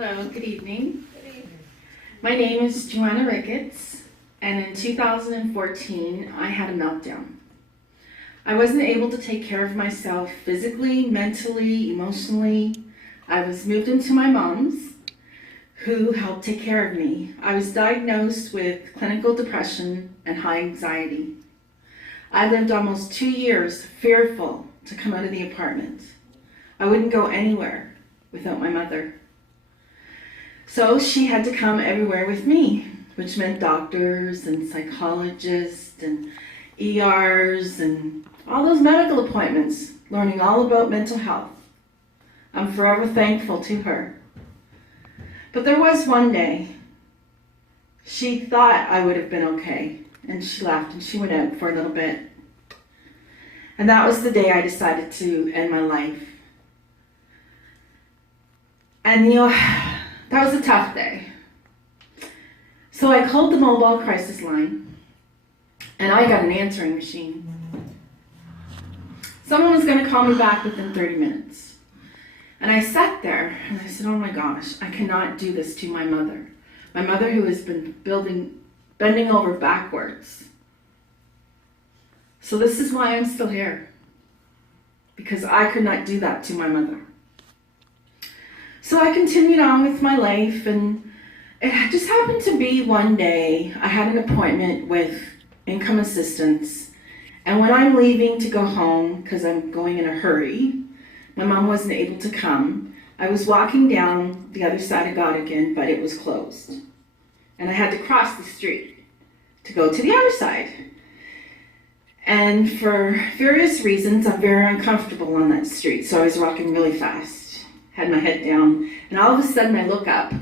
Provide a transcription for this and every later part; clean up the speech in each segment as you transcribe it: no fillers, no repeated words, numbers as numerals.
Hello, good evening. My name is Juanna Ricketts, and in 2014, I had a meltdown. I wasn't able to take care of myself physically, mentally, emotionally. I was moved into my mom's, who helped take care of me. I was diagnosed with clinical depression and high anxiety. I lived almost 2 years fearful to come out of the apartment. I wouldn't go anywhere without my mother. So she had to come everywhere with me, which meant doctors and psychologists and ERs and all those medical appointments, learning all about mental health. I'm forever thankful to her. But there was one day, she thought I would have been okay, and she left and she went out for a little bit. And that was the day I decided to end my life. And that was a tough day. So I called the mobile crisis line, and I got an answering machine. Someone was going to call me back within 30 minutes. And I sat there, and I said, oh my gosh, I cannot do this to my mother. My mother who has been bending over backwards. So this is why I'm still here. Because I could not do that to my mother. So I continued on with my life, and it just happened to be one day I had an appointment with income assistance, and when I'm leaving to go home, because I'm going in a hurry, my mom wasn't able to come. I was walking down the other side of Godigan, but it was closed. And I had to cross the street to go to the other side. And for various reasons, I'm very uncomfortable on that street, so I was walking really fast. Had my head down, and all of a sudden I look up.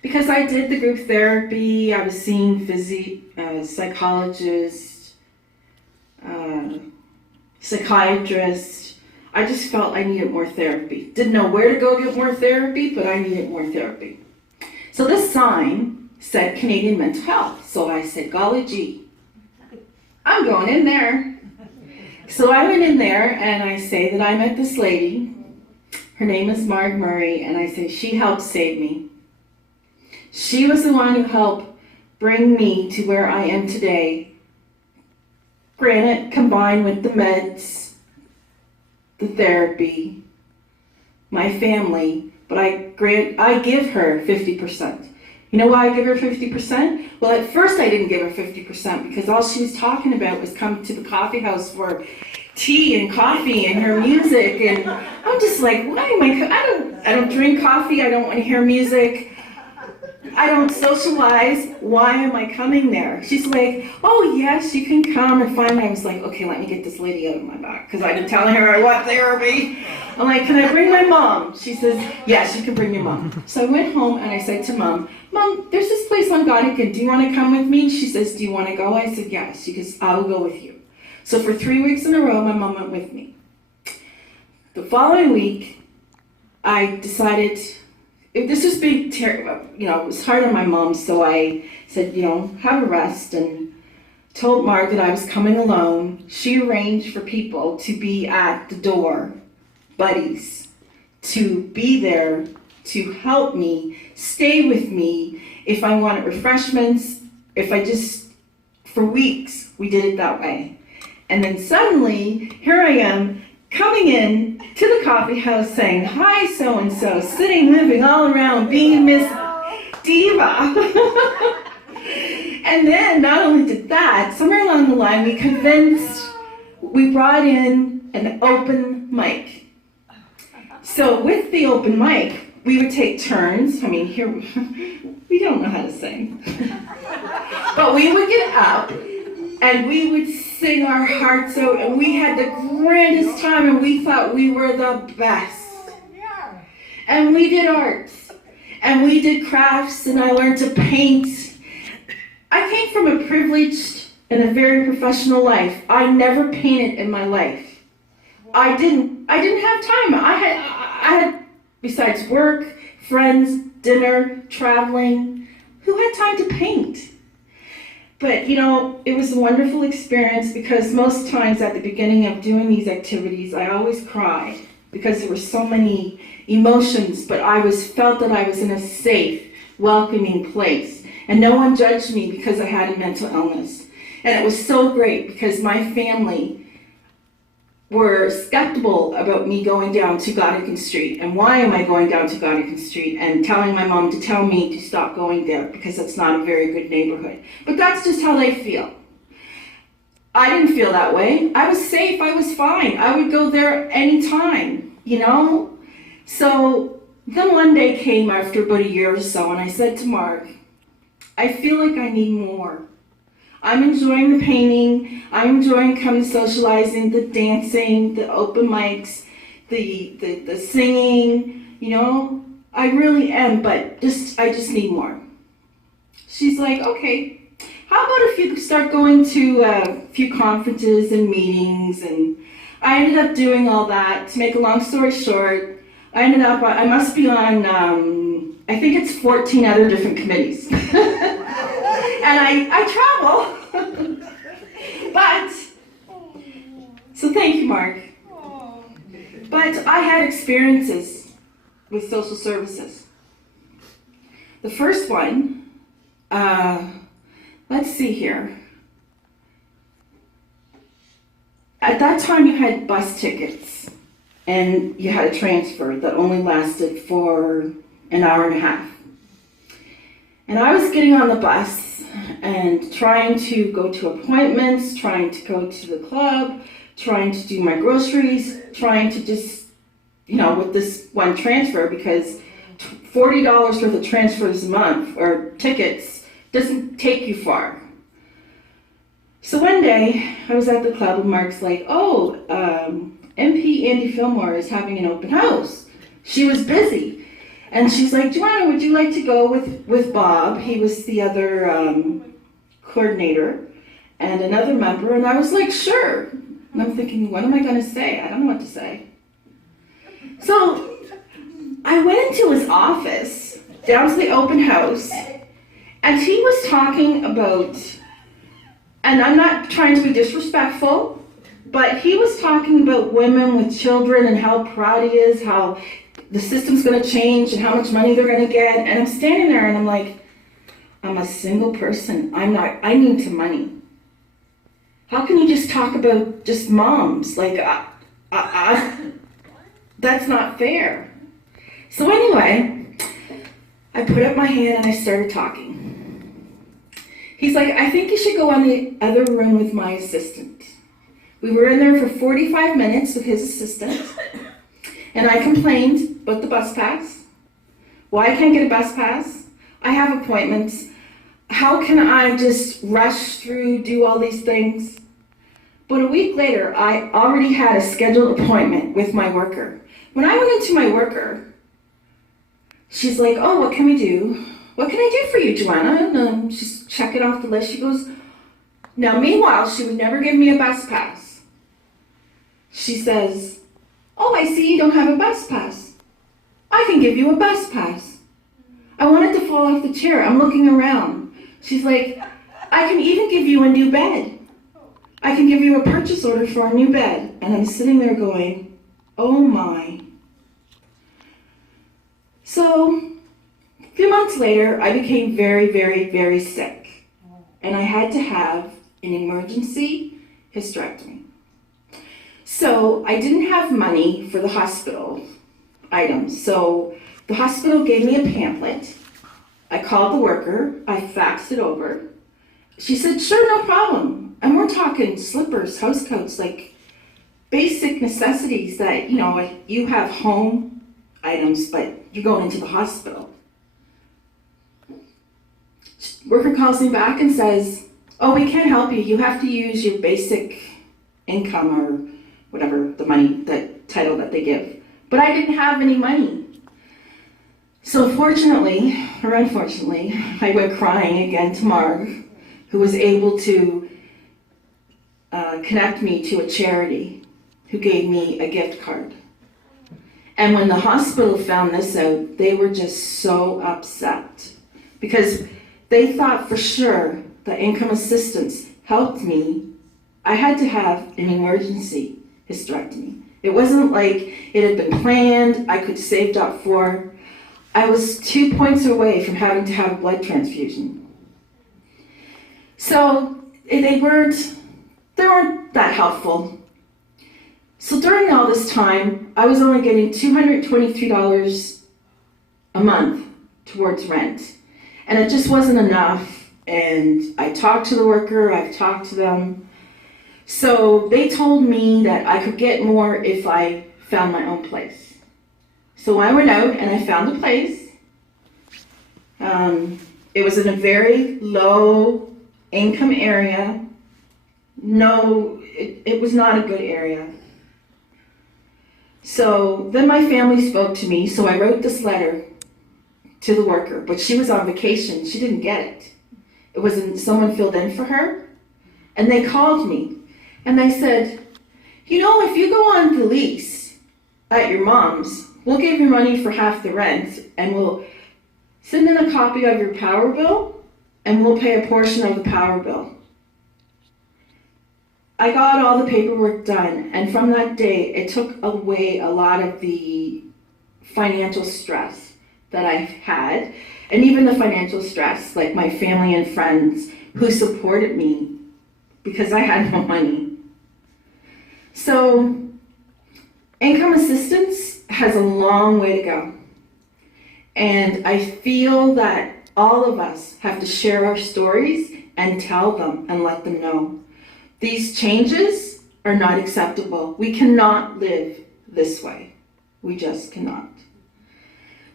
Because I did the group therapy, I was seeing psychologists, psychiatrists. I just felt I needed more therapy. Didn't know where to go get more therapy, but I needed more therapy. So this sign said Canadian Mental Health. So I said, golly gee, I'm going in there. So I went in there and I say that I met this lady. Her name is Marg Murray, and I say she helped save me. She was the one who helped bring me to where I am today. Granted, combined with the meds, the therapy, my family, but I give her 50%. You know why I give her 50%? Well, at first I didn't give her 50% because all she was talking about was coming to the coffee house for tea and coffee and her music, and I'm just like, why am I don't drink coffee, I don't want to hear music, I don't socialize, why am I coming there? She's like, oh yes, you can come. And finally I was like, okay, let me get this lady out of my back, because I've been telling her I want therapy. I'm like, can I bring my mom? She says, yes, you can bring your mom. So I went home and I said to Mom, there's this place on Godigan, do you want to come with me? She says, do you want to go? I said, yes. She goes, I'll go with you. So for 3 weeks in a row, my mom went with me. The following week, I decided, this was being terrible, it was hard on my mom, so I said, have a rest, and told Marg that I was coming alone. She arranged for people to be at the door, buddies, to be there, to help me, stay with me, if I wanted refreshments, for weeks, we did it that way. And then suddenly, here I am, coming in to the coffee house saying, hi, so-and-so, sitting, moving all around, being Miss Diva. And then, not only did that, somewhere along the line, we brought in an open mic. So with the open mic, we would take turns. Here, we don't know how to sing. But we would get up, and we would sing our hearts out, and we had the grandest time, and we thought we were the best. And we did arts, and we did crafts, and I learned to paint. I came from a privileged and a very professional life. I never painted in my life. I didn't have time. I had, besides work, friends, dinner, traveling, who had time to paint? But, it was a wonderful experience because most times at the beginning of doing these activities, I always cried. because there were so many emotions, but I felt that I was in a safe, welcoming place. And no one judged me because I had a mental illness. And it was so great because my family were skeptical about me going down to Goddigan Street. And why am I going down to Goddigan Street? And telling my mom to tell me to stop going there because it's not a very good neighborhood. But that's just how they feel. I didn't feel that way. I was safe, I was fine. I would go there anytime, you know? So then one day came after about a year or so, and I said to Mark, I feel like I need more. I'm enjoying the painting, I'm enjoying coming socializing, the dancing, the open mics, the singing, you know? I really am, but I just need more. She's like, okay. How about if you start going to a few conferences and meetings? And I ended up doing all that. To make a long story short, I must be on, I think it's 14 other different committees. And I travel. But, so thank you, Mark. But I had experiences with social services. The first one, let's see here. At that time you had bus tickets and you had a transfer that only lasted for an hour and a half. And I was getting on the bus and trying to go to appointments, trying to go to the club, trying to do my groceries, trying to just, you know, with this one transfer, because $40 worth of transfers a month or tickets doesn't take you far. So one day I was at the club and Mark's like, oh, MP Andy Fillmore is having an open house. She was busy. And she's like, Juanna, would you like to go with Bob? He was the other coordinator and another member. And I was like, sure. And I'm thinking, what am I going to say? I don't know what to say. So I went into his office, down to the open house, and he was talking about, and I'm not trying to be disrespectful, but he was talking about women with children and how proud he is, how the system's going to change and how much money they're going to get. And I'm standing there and I'm like, I'm a single person. I need some money. How can you just talk about just moms? Like, that's not fair. So anyway, I put up my hand and I started talking. He's like, I think you should go on the other room with my assistant. We were in there for 45 minutes with his assistant. And I complained about the bus pass. Why I can't get a bus pass? I have appointments. How can I just rush through, do all these things? But a week later, I already had a scheduled appointment with my worker. When I went into my worker, she's like, oh, what can we do? What can I do for you, Juanna? And she's checking off the list. She goes, now meanwhile, she would never give me a bus pass. She says, oh, I see you don't have a bus pass. I can give you a bus pass. I wanted to fall off the chair. I'm looking around. She's like, I can even give you a new bed. I can give you a purchase order for a new bed. And I'm sitting there going, oh my. So, a few months later, I became very, very, very sick. And I had to have an emergency hysterectomy. So I didn't have money for the hospital items. So the hospital gave me a pamphlet. I called the worker. I faxed it over. She said, sure, no problem. And we're talking slippers, house coats, like basic necessities that, you know, you have home items, but you're going into the hospital. Worker calls me back and says, oh, we can't help you. You have to use your basic income or whatever, the money, the title that they give. But I didn't have any money. So fortunately, or unfortunately, I went crying again to Marg, who was able to connect me to a charity who gave me a gift card. And when the hospital found this out, they were just so upset because they thought for sure that income assistance helped me. I had to have an emergency hysterectomy. It wasn't like it had been planned, I could saved up for. I was 2 points away from having to have a blood transfusion. So they weren't that helpful. So during all this time, I was only getting $223 a month towards rent. And it just wasn't enough. And I talked to the worker, I've talked to them. So they told me that I could get more if I found my own place. So I went out and I found a place. It was in a very low income area. No, it was not a good area. So then my family spoke to me, so I wrote this letter to the worker, but she was on vacation. She didn't get it. It wasn't, someone filled in for her, and they called me, and they said, you know, if you go on the lease at your mom's, we'll give you money for half the rent, and we'll send in a copy of your power bill, and we'll pay a portion of the power bill. I got all the paperwork done, and from that day, it took away a lot of the financial stress that I've had, and even the financial stress, like my family and friends who supported me because I had no money. So, income assistance has a long way to go. And I feel that all of us have to share our stories and tell them and let them know. These changes are not acceptable. We cannot live this way. We just cannot.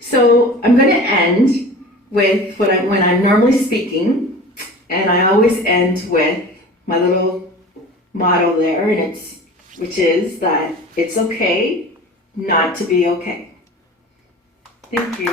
So I'm going to end with when I'm normally speaking, and I always end with my little motto there, which is that it's okay not to be okay. Thank you.